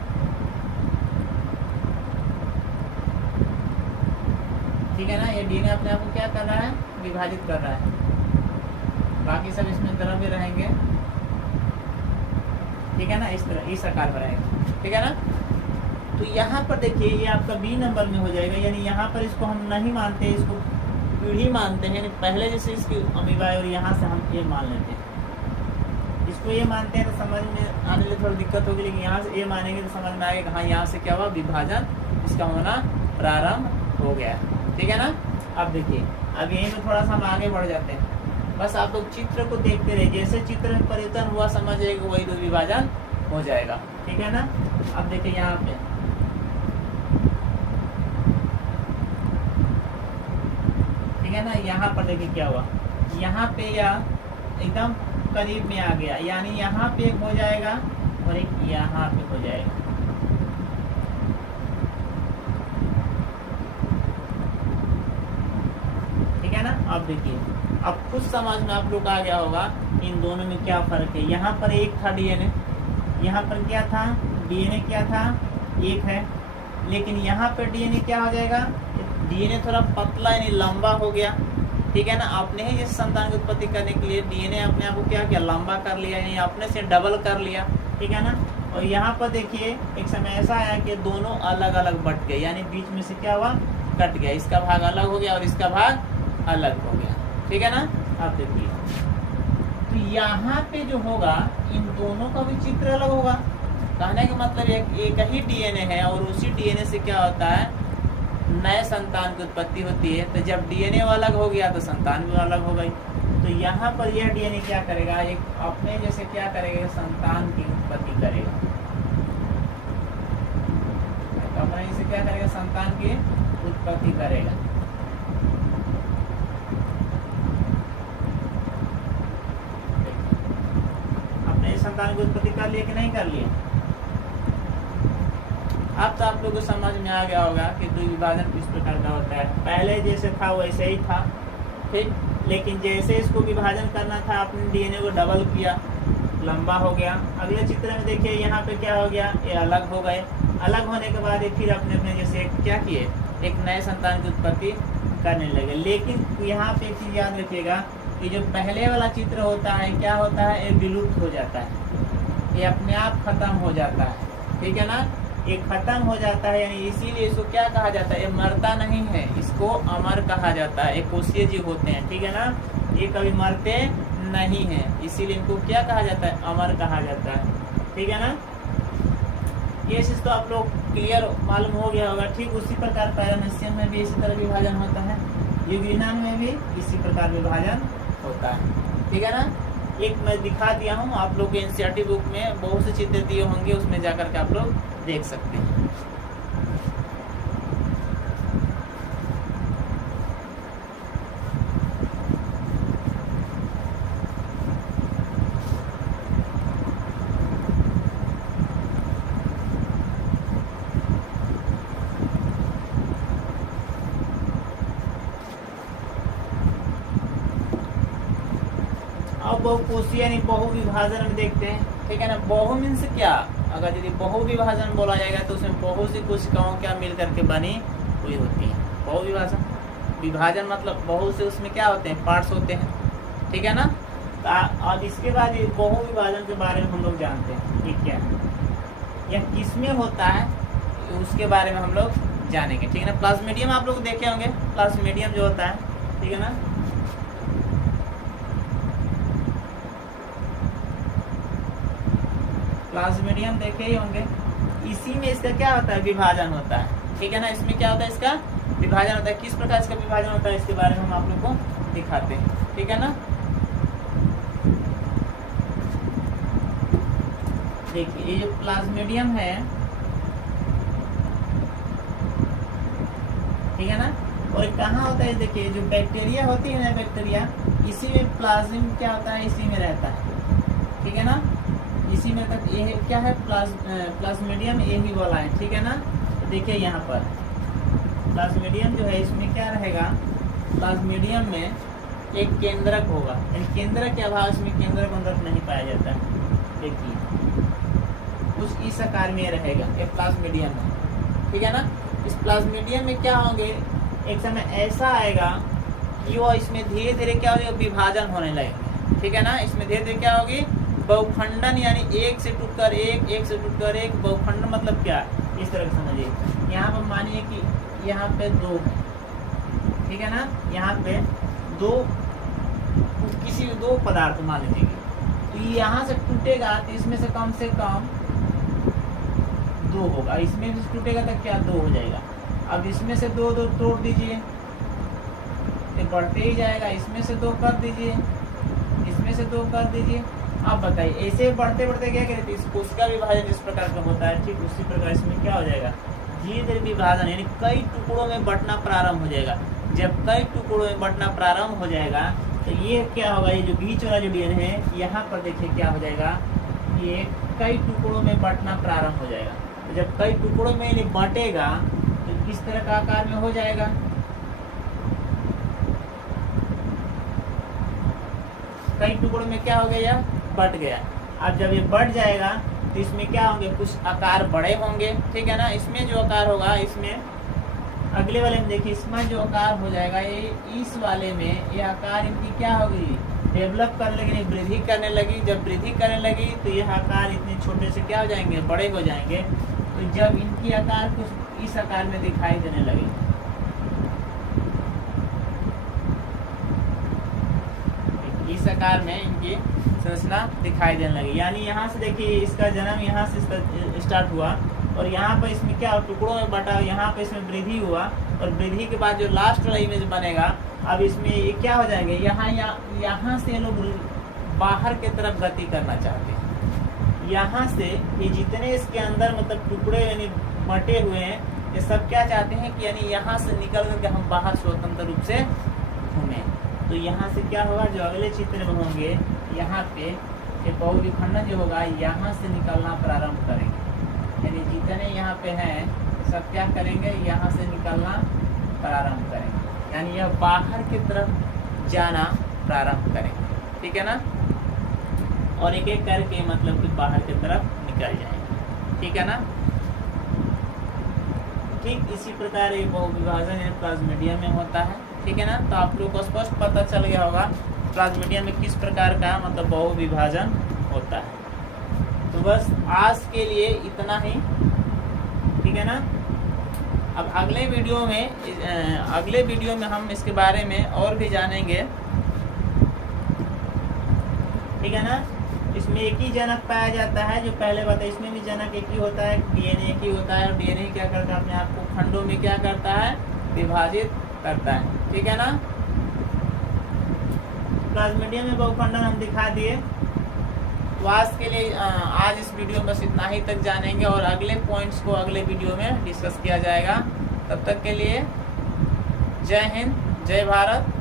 ठीक है ना। ये डीएनए अपने आप को क्या कर रहा है, विभाजित कर रहा है। बाकी सब इसमें द्रव्य रहेंगे, ठीक है ना, इस तरह इस आकार में रहेगा, ठीक है ना। तो यहाँ पर देखिए ये आपका बी नंबर में हो जाएगा। यानी यहाँ पर इसको हम नहीं मानते, इसको पीढ़ी मानते हैं। यानी पहले जैसे इसकी अमीबा और यहाँ से हम ये मान लेते हैं, इसको ये मानते हैं तो समझ में आने में थोड़ी दिक्कत होगी, लेकिन यहाँ से ये मानेंगे तो समझ में आएगा हाँ यहाँ से क्या हुआ, विभाजन इसका होना प्रारंभ हो गया। ठीक है ना। अब देखिए, अब यहीं पे थोड़ा सा हम आगे बढ़ जाते हैं। बस आप लोग चित्र को देखते रहे, जैसे चित्र में परिवर्तन हुआ समझिएगा वही तो विभाजन हो जाएगा। ठीक है ना। अब देखिए यहाँ पे ठीक है ना, यहाँ पर देखिए क्या हुआ, यहाँ पे यह एकदम करीब में आ गया, यानी यहाँ पे एक हो जाएगा और एक यहाँ पे हो जाएगा। ठीक है ना। अब देखिए, अब कुछ समझ में आप लोग आ गया होगा इन दोनों में क्या फर्क है। यहाँ पर एक था डीएनए, यहाँ पर क्या था डीएनए, क्या था एक है, लेकिन यहाँ पे डीएनए क्या हो जाएगा, डीएनए थोड़ा पतला यानी लंबा हो गया। ठीक है ना। आपने ही जिस संतान की उत्पत्ति करने के लिए डीएनए अपने आप को क्या किया, लंबा कर लिया, यानी अपने से डबल कर लिया। ठीक है ना। और यहाँ पर देखिए एक समय ऐसा आया कि दोनों अलग अलग बट गए, यानी बीच में से क्या हुआ, कट गया, इसका भाग अलग हो गया और इसका भाग अलग हो गया। ठीक है ना। अब देखिए, तो यहाँ पे जो होगा इन दोनों का भी चित्र अलग होगा। कहने का मतलब एक ही डीएनए है और उसी डीएनए से क्या होता है, नए संतान की उत्पत्ति होती है। तो जब डीएनए अलग हो गया तो संतान भी अलग हो गई। तो यहाँ पर यह डीएनए क्या करेगा, एक अपने जैसे क्या करेगा, संतान की उत्पत्ति करेगा। अपने जैसे क्या करेगा, संतान की उत्पत्ति करेगा। अपने संतान की उत्पत्ति कर लिया कि नहीं कर लिया। अब तो आप लोगों को समझ में आ गया होगा कि द्विविभाजन किस प्रकार का होता है। पहले जैसे था वैसे ही था, ठीक, लेकिन जैसे इसको विभाजन करना था आपने डीएनए को डबल किया, लंबा हो गया। अगले चित्र में देखिए यहाँ पे क्या हो गया, ये अलग हो गए। अलग होने के बाद ये फिर अपने अपने जैसे क्या किए, एक नए संतान की उत्पत्ति करने लगे। लेकिन यहाँ पे एक चीज याद रखिएगा कि जो पहले वाला चित्र होता है क्या होता है, ये विलुप्त हो जाता है, ये अपने आप खत्म हो जाता है। ठीक है ना। ये खत्म हो जाता है, यानी इसीलिए इसको क्या कहा जाता है, ये मरता नहीं है, इसको अमर कहा जाता है। एक कोशीय जीव होते हैं, ठीक है ना, ये कभी मरते नहीं है, इसीलिए इनको क्या कहा जाता है, अमर कहा जाता है। ठीक है ना। ये चीज तो आप लोग क्लियर मालूम हो गया होगा। ठीक उसी प्रकार पैरामीशियम में भी इसी तरह विभाजन होता है, यूग्रीनान में भी इसी प्रकार विभाजन होता है। ठीक है ना। एक मैं दिखा दिया हूँ, आप लोग के एनसीईआरटी बुक में बहुत से चित्र दिए होंगे, उसमें जाकर के आप लोग देख सकते हैं। अब बहुकोशीय यानी बहुविभाजन में देखते हैं। ठीक है ना। बहु मीन्स क्या, अगर यदि बहुविभाजन बोला जाएगा तो उसमें बहुत सी कोशिकाओं क्या मिल करके बनी हुई होती है। बहुविभाजन, विभाजन मतलब बहुत से उसमें क्या होते हैं, पार्ट्स होते हैं। ठीक है ना। अब इसके बाद ये बहुविभाजन के बारे में हम लोग जानते हैं कि क्या है, यह किसमें होता है, उसके बारे में हम लोग जानेंगे। ठीक है ना। प्लाज्मेडियम आप लोग देखे होंगे, प्लाज्मेडियम जो होता है, ठीक है ना, प्लाज्मेडियम देखे ही होंगे। इसी में इसका क्या होता है, विभाजन होता है। ठीक है ना। इसमें क्या होता है, इसका विभाजन होता है। किस प्रकार इसका विभाजन होता है इसके बारे में हम आप लोग को दिखाते हैं। ठीक है ना। देखिए ये जो प्लाज्मेडियम है, ठीक है ना, और कहाँ होता है, देखिए जो बैक्टीरिया होती है ना, बैक्टीरिया इसी में प्लाज्म क्या होता है, इसी में रहता है। ठीक है ना। इसी में तक ये क्या है, प्लाज्मेडियम यही वाला है। ठीक है ना। तो देखिए यहाँ पर प्लाज्मेडियम जो है इसमें क्या रहेगा, प्लाज्मेडियम में एक केंद्रक होगा, केंद्रक के अभाव इसमें केंद्रक अंदर नहीं पाया जाता है। देखिए कुछ इस आकार में रहेगा ये प्लाज्मेडियम है। ठीक है ना। इस प्लाज्मेडियम में क्या होंगे, एक समय ऐसा आएगा कि वो इसमें धीरे धीरे क्या होगा, विभाजन होने लगेगा। ठीक है ना। इसमें धीरे धीरे क्या होगी, बहुखंडन, यानी एक से टूटकर एक, एक से टूटकर एक। बहुखंडन मतलब क्या, इस तरह से समझिए। यहाँ पर मानिए कि यहाँ पे दो है, ठीक है ना, यहाँ पे दो, किसी दो पदार्थ मान लीजिए, तो ये यहाँ से टूटेगा तो इसमें से कम 2 होगा, इसमें भी टूटेगा तो क्या 2 हो जाएगा। अब इसमें से 2 तोड़ दीजिए, ये बढ़ते ही जाएगा। इसमें से 2 कर दीजिए, इसमें से 2 कर दीजिए। अब बताइए ऐसे बढ़ते बढ़ते क्या करें, इस कोशिका विभाजन इस प्रकार का होता है, ठीक उसी प्रकार इसमें क्या हो जाएगा, धीरे धीरे विभाजन यानी कई टुकड़ों में बंटना प्रारंभ हो जाएगा। जब कई टुकड़ों में बंटना प्रारंभ हो जाएगा तो ये क्या होगा, ये जो बीच वाला जो डीएनए है यहाँ पर देखिए क्या हो जाएगा, ये कई टुकड़ों में बंटना प्रारंभ हो जाएगा। तो जब कई टुकड़ों में ये बंटेगा तो किस तरह का आकार में हो जाएगा, कई टुकड़ों में क्या हो गया, बट गया। अब जब ये बढ़ जाएगा तो इसमें क्या होंगे, कुछ आकार बड़े होंगे, ठीक है ना। इसमें जो आकार होगा, इसमें अगले वाले में देखिए इसमें जो आकार हो जाएगा, ये इस वाले में ये आकार इनकी क्या होगी, डेवलप करने लगी, वृद्धि करने लगी। जब वृद्धि करने लगी तो ये आकार इतने छोटे से क्या हो जाएंगे, बड़े हो जाएंगे। तो जब इनकी आकार कुछ इस आकार में दिखाई देने लगी, इस आकार में इनकी संरचना दिखाई देने लगी, यानी यहाँ से देखिए इसका जन्म यहाँ से स्टार्ट हुआ और यहाँ पर इसमें क्या टुकड़ों में बटा, यहाँ पे इसमें वृद्धि हुआ और वृद्धि के बाद जो लास्ट वाला इमेज बनेगा, अब इसमें ये क्या हो जाएंगे, यहाँ से लोग बाहर की तरफ गति करना चाहते हैं। यहाँ से ये जितने इसके अंदर मतलब टुकड़े यानी बटे हुए हैं, ये सब क्या चाहते हैं कि यानी यहाँ से निकल करके हम बाहर स्वतंत्र रूप से घूमें। तो यहाँ से क्या होगा, जो अगले चित्र में होंगे यहाँ पे ये बहुविखंडन जो होगा यहाँ से निकलना प्रारंभ करेंगे, यानी जितने यहाँ पे हैं सब क्या करेंगे, यहाँ से निकलना प्रारंभ करेंगे, यानी यह बाहर की तरफ जाना प्रारंभ करेंगे, ठीक है ना। और एक एक करके मतलब कि बाहर की तरफ निकल जाएंगे, ठीक है ना। ठीक इसी प्रकार ये बहुविभाजन प्लाज्मोडियम में होता है, ठीक है ना। तो आप लोग को स्पष्ट पता चल गया होगा प्लाज्मोडियम में किस प्रकार का मतलब बहुविभाजन होता है। तो बस आज के लिए इतना ही, ठीक है ना। अब अगले वीडियो में हम इसके बारे में और भी जानेंगे, ठीक है ना। इसमें एक ही जनक पाया जाता है, जो पहले बताया, इसमें भी जनक एक ही होता है, डीएनए एक ही होता है। और डीएनए क्या करता है, अपने आप को खंडों में क्या करता है, विभाजित करता है, ठीक है ना। प्लाज्मोडियम में बहुखंडन हम दिखा दिए। तो आज के लिए आज इस वीडियो में बस इतना ही तक जानेंगे और अगले पॉइंट्स को अगले वीडियो में डिस्कस किया जाएगा। तब तक के लिए जय हिंद, जय भारत।